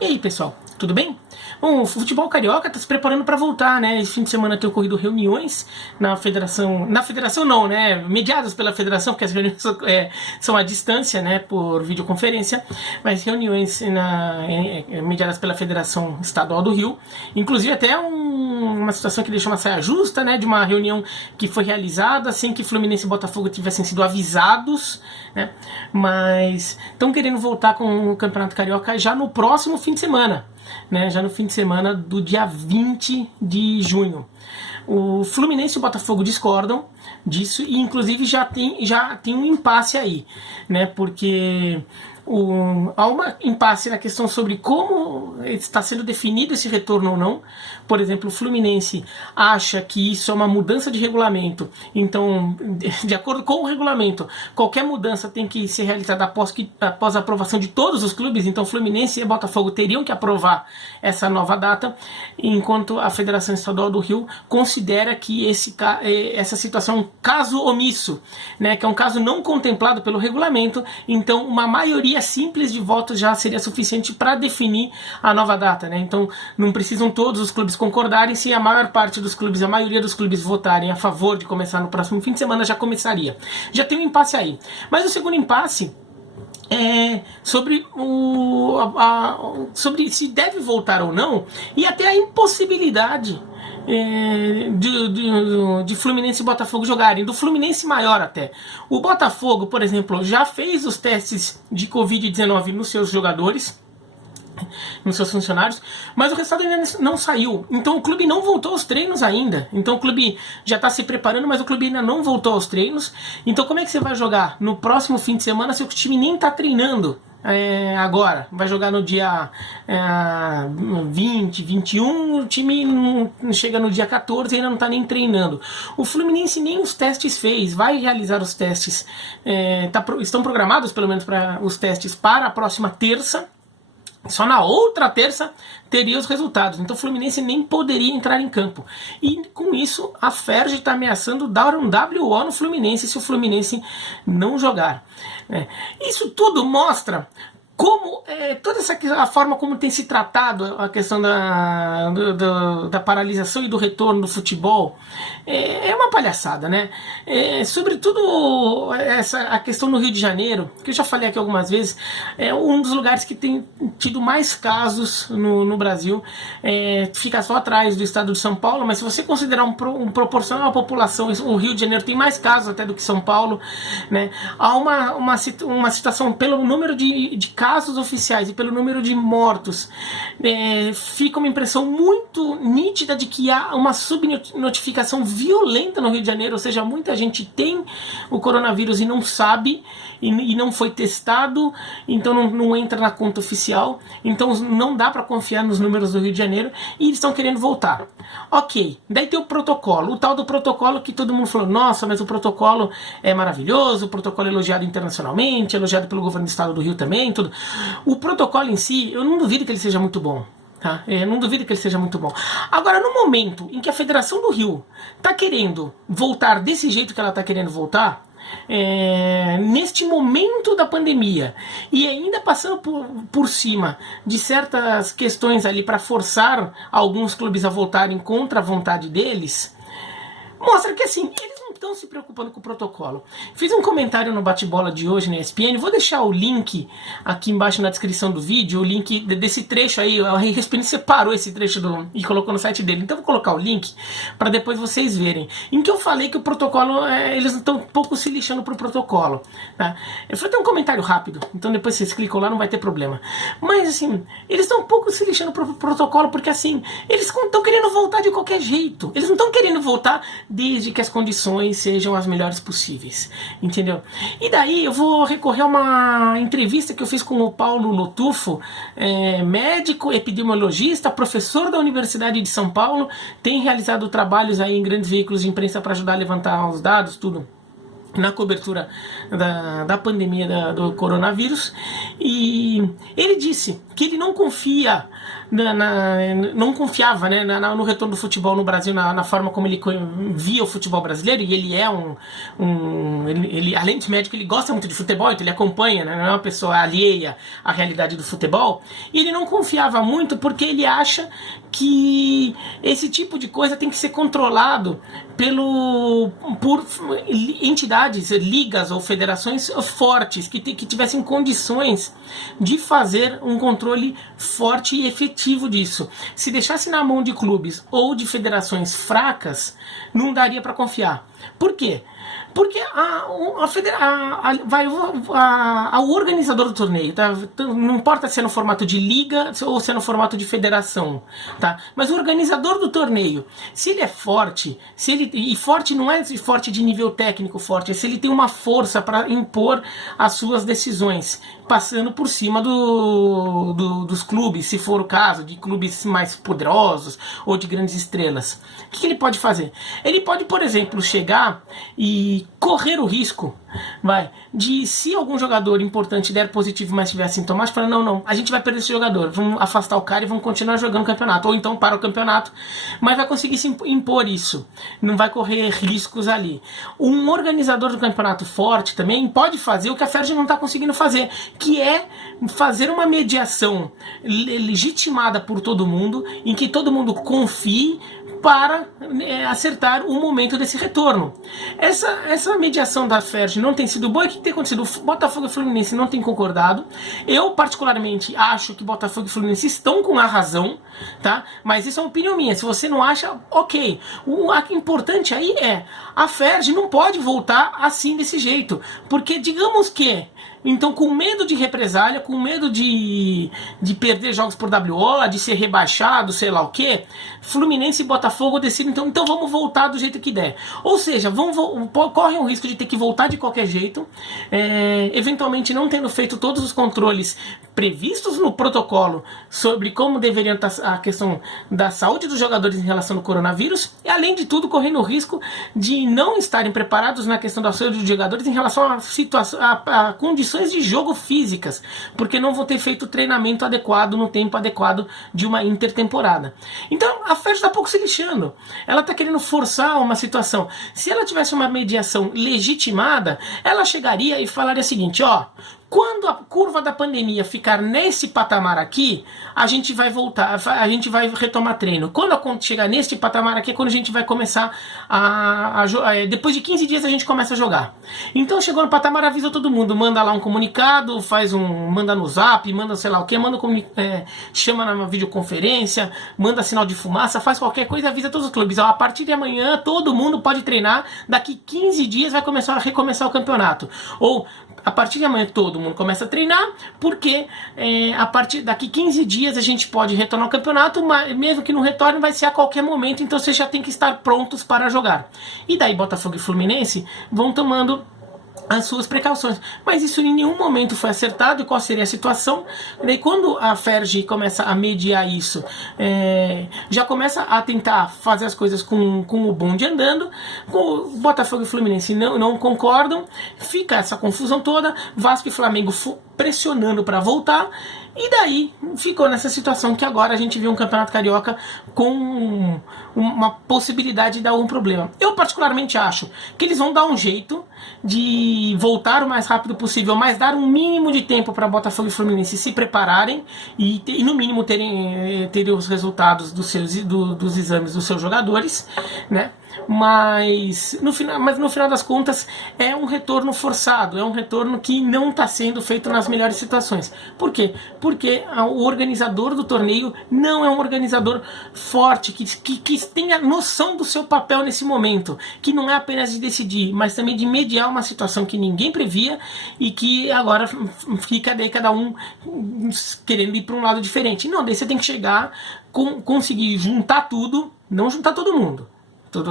E aí, pessoal, tudo bem? Bom, o futebol carioca está se preparando para voltar, né? Esse fim de semana tem ocorrido reuniões na federação não, né? Mediadas pela federação, porque as reuniões são à distância, né? Por videoconferência, mas reuniões mediadas pela Federação Estadual do Rio, inclusive até uma situação que deixou uma saia justa, né? De uma reunião que foi realizada sem que Fluminense e Botafogo tivessem sido avisados, né? Mas estão querendo voltar com o Campeonato Carioca já no próximo fim de semana, né, já no fim de semana do dia 20 de junho. O Fluminense e o Botafogo discordam disso e inclusive já tem um impasse aí, né, porque há uma impasse na questão sobre como está sendo definido esse retorno ou não. Por exemplo, o Fluminense acha que isso é uma mudança de regulamento, então, de acordo com o regulamento, qualquer mudança tem que ser realizada após a aprovação de todos os clubes, então Fluminense e Botafogo teriam que aprovar essa nova data, enquanto a Federação Estadual do Rio considera que essa situação é um caso omisso, né, que é um caso não contemplado pelo regulamento, então uma maioria simples de votos já seria suficiente para definir a nova data, né? Então não precisam todos os clubes concordarem, se a maior parte dos clubes, a maioria dos clubes votarem a favor de começar no próximo fim de semana, já começaria. Já tem um impasse aí. Mas o segundo impasse é sobre sobre se deve voltar ou não, e até a impossibilidade de Fluminense e Botafogo jogarem, do Fluminense maior até. O Botafogo, por exemplo, já fez os testes de Covid-19 nos seus jogadores, nos seus funcionários, mas o resultado ainda não saiu, então o clube não voltou aos treinos ainda, então o clube já está se preparando, mas o clube ainda não voltou aos treinos. Então como é que você vai jogar no próximo fim de semana se o time nem está treinando agora? Vai jogar no dia 20, 21, o time não chega no dia 14 e ainda não está nem treinando. O Fluminense nem os testes fez, vai realizar os testes, estão programados pelo menos para os testes para a próxima terça. Só na outra terça teria os resultados. Então o Fluminense nem poderia entrar em campo. E com isso a Ferg está ameaçando dar um WO no Fluminense se o Fluminense não jogar. Isso tudo mostra como toda a forma como tem se tratado a questão da paralisação e do retorno do futebol é uma palhaçada, né? Sobretudo a questão no Rio de Janeiro, que eu já falei aqui algumas vezes, é um dos lugares que tem tido mais casos no Brasil, fica só atrás do estado de São Paulo, mas se você considerar um proporcional à população, o Rio de Janeiro tem mais casos até do que São Paulo, né? Há uma situação pelo número de casos oficiais e pelo número de mortos, fica uma impressão muito nítida de que há uma subnotificação violenta no Rio de Janeiro, ou seja, muita gente tem o coronavírus e não sabe, e não foi testado, então não entra na conta oficial, então não dá para confiar nos números do Rio de Janeiro, e eles estão querendo voltar. Ok, daí tem o protocolo, o tal do protocolo que todo mundo falou, nossa, mas o protocolo é maravilhoso, o protocolo é elogiado internacionalmente, elogiado pelo governo do estado do Rio também, tudo. O protocolo em si, eu não duvido que ele seja muito bom. Tá? Não duvido que ele seja muito bom. Agora, no momento em que a Federação do Rio está querendo voltar desse jeito que ela está querendo voltar, neste momento da pandemia, e ainda passando por cima de certas questões ali para forçar alguns clubes a voltarem contra a vontade deles, mostra que assim, eles não estão se preocupando com o protocolo. Fiz um comentário no bate-bola de hoje na ESPN, vou deixar o link aqui embaixo na descrição do vídeo, o link desse trecho aí, a ESPN separou esse trecho e colocou no site dele, então vou colocar o link para depois vocês verem, em que eu falei que o protocolo, eles estão um pouco se lixando pro protocolo, tá? Eu falei até um comentário rápido, então depois vocês clicam lá, não vai ter problema, mas assim, eles estão um pouco se lixando pro protocolo, porque assim, eles estão querendo voltar de qualquer jeito, eles não estão querendo voltar desde que as condições sejam as melhores possíveis, entendeu? E daí eu vou recorrer a uma entrevista que eu fiz com o Paulo Lotufo, médico, epidemiologista, professor da Universidade de São Paulo, tem realizado trabalhos aí em grandes veículos de imprensa para ajudar a levantar os dados, tudo, na cobertura da pandemia do coronavírus, e ele disse que ele não confia não confiava, né, no retorno do futebol no Brasil, na forma como ele via o futebol brasileiro, e ele é ele, além de médico, ele gosta muito de futebol, então ele acompanha, né, não é uma pessoa alheia à realidade do futebol, e ele não confiava muito porque ele acha que esse tipo de coisa tem que ser controlado por entidades, ligas ou federações fortes, que tivessem condições de fazer um controle forte e efetivo disso. Se deixasse na mão de clubes ou de federações fracas, não daria para confiar. Por quê? Porque o organizador do torneio, tá? Não importa se é no formato de liga ou se é no formato de federação, tá? Mas o organizador do torneio, se ele é forte, e forte não é forte de nível técnico forte, é se ele tem uma força para impor as suas decisões, passando por cima dos clubes, se for o caso, de clubes mais poderosos ou de grandes estrelas. O que ele pode fazer? Ele pode, por exemplo, chegar e correr o risco, de se algum jogador importante der positivo, mas tiver sintomático, falar, não, a gente vai perder esse jogador, vamos afastar o cara e vamos continuar jogando o campeonato, ou então para o campeonato, mas vai conseguir se impor isso, não vai correr riscos ali. Um organizador do campeonato forte também pode fazer o que a FERJ não está conseguindo fazer, que é fazer uma mediação legitimada por todo mundo, em que todo mundo confie, para acertar o momento desse retorno. Essa mediação da FERJ não tem sido boa. E o que tem acontecido? O Botafogo e Fluminense não tem concordado. Eu, particularmente, acho que Botafogo e Fluminense estão com a razão, tá? Mas isso é uma opinião minha. Se você não acha, ok. O importante aí é, a FERJ não pode voltar assim desse jeito. Porque, digamos que, então, com medo de represália, com medo de perder jogos por WO, de ser rebaixado, sei lá o que, Fluminense e Botafogo decidem, então vamos voltar do jeito que der. Ou seja, correm o risco de ter que voltar de qualquer jeito, eventualmente não tendo feito todos os controles previstos no protocolo sobre como deveriam estar a questão da saúde dos jogadores em relação ao coronavírus, e além de tudo correndo o risco de não estarem preparados na questão da saúde dos jogadores em relação a condições de jogo físicas, porque não vão ter feito o treinamento adequado no tempo adequado de uma intertemporada. Então a FERJ está pouco se lixando, ela está querendo forçar uma situação. Se ela tivesse uma mediação legitimada, ela chegaria e falaria o seguinte, quando a curva da pandemia ficar nesse patamar aqui, a gente vai voltar, a gente vai retomar treino. Quando chegar nesse patamar aqui, é quando a gente vai começar depois de 15 dias a gente começa a jogar. Então chegou no patamar, avisa todo mundo, manda lá um comunicado, manda no zap, manda sei lá o que, chama na videoconferência, manda sinal de fumaça, faz qualquer coisa, avisa todos os clubes. A partir de amanhã todo mundo pode treinar, daqui 15 dias vai recomeçar o campeonato. Ou a partir de amanhã todo mundo começa a treinar, porque a partir daqui 15 dias a gente pode retornar ao campeonato, mas mesmo que não retorne vai ser a qualquer momento, então vocês já tem que estar prontos para jogar. E daí Botafogo e Fluminense vão tomando as suas precauções, mas isso em nenhum momento foi acertado. E qual seria a situação? Daí quando a FERJ começa a mediar isso, já começa a tentar fazer as coisas com o bonde andando, com o Botafogo e Fluminense não concordam, fica essa confusão toda, Vasco e Flamengo pressionando para voltar, e daí ficou nessa situação que agora a gente vê um campeonato carioca com uma possibilidade de dar um problema. Eu particularmente acho que eles vão dar um jeito de voltar o mais rápido possível, mas dar um mínimo de tempo para Botafogo e Fluminense se prepararem e no mínimo terem os resultados dos exames dos seus jogadores, né? Mas no final das contas é um retorno forçado, é um retorno que não está sendo feito nas melhores situações. Por quê? Porque o organizador do torneio não é um organizador forte, que tenha noção do seu papel nesse momento, que não é apenas de decidir, mas também de mediar uma situação que ninguém previa e que agora fica daí cada um querendo ir para um lado diferente. Não, daí você tem que chegar, conseguir juntar tudo, não juntar todo mundo,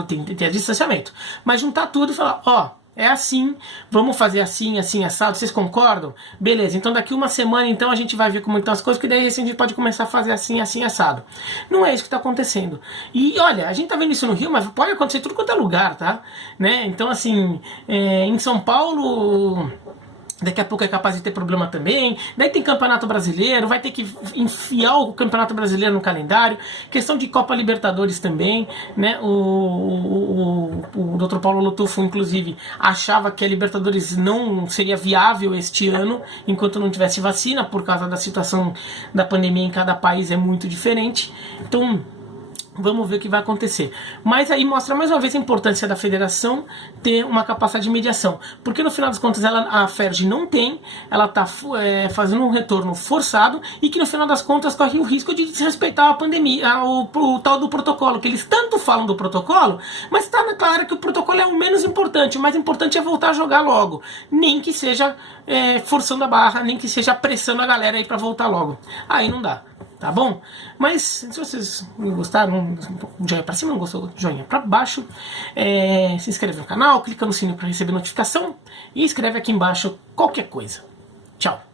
tem que ter distanciamento, mas juntar tudo e falar, é assim, vamos fazer assim, assim, assado, vocês concordam? Beleza, então daqui uma semana então a gente vai ver como estão as coisas, que daí a gente pode começar a fazer assim, assim, assado. Não é isso que está acontecendo. E olha, a gente tá vendo isso no Rio, mas pode acontecer em tudo quanto é lugar, tá? Né? Então assim, em São Paulo Daqui a pouco é capaz de ter problema também. Daí tem Campeonato Brasileiro, vai ter que enfiar o Campeonato Brasileiro no calendário. Questão de Copa Libertadores também, né? O Dr. Paulo Lotufo, inclusive, achava que a Libertadores não seria viável este ano, enquanto não tivesse vacina, por causa da situação da pandemia em cada país é muito diferente. Então, vamos ver o que vai acontecer. Mas aí mostra mais uma vez a importância da federação ter uma capacidade de mediação. Porque no final das contas a FERJ não tem, ela está fazendo um retorno forçado e que no final das contas corre o risco de desrespeitar a pandemia, o tal do protocolo, que eles tanto falam do protocolo, mas está claro que o protocolo é o menos importante. O mais importante é voltar a jogar logo. Nem que seja forçando a barra, nem que seja pressando a galera aí para voltar logo. Aí não dá. Tá bom? Mas se vocês gostaram, joinha pra cima, não gostou, joinha pra baixo. Se inscreve no canal, clica no sininho para receber notificação e escreve aqui embaixo qualquer coisa. Tchau!